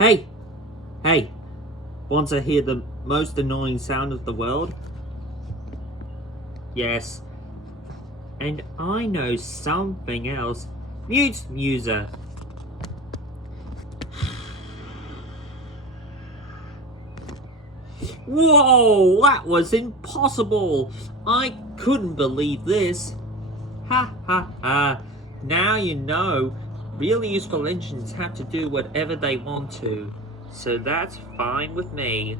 Hey! Hey! Want to hear the most annoying sound of the world? Yes. And I know something else. Mute Muser. Whoa! That was impossible! I couldn't believe this. Ha ha ha. Now you know. Really useful engines have to do whatever they want to. So that's fine with me.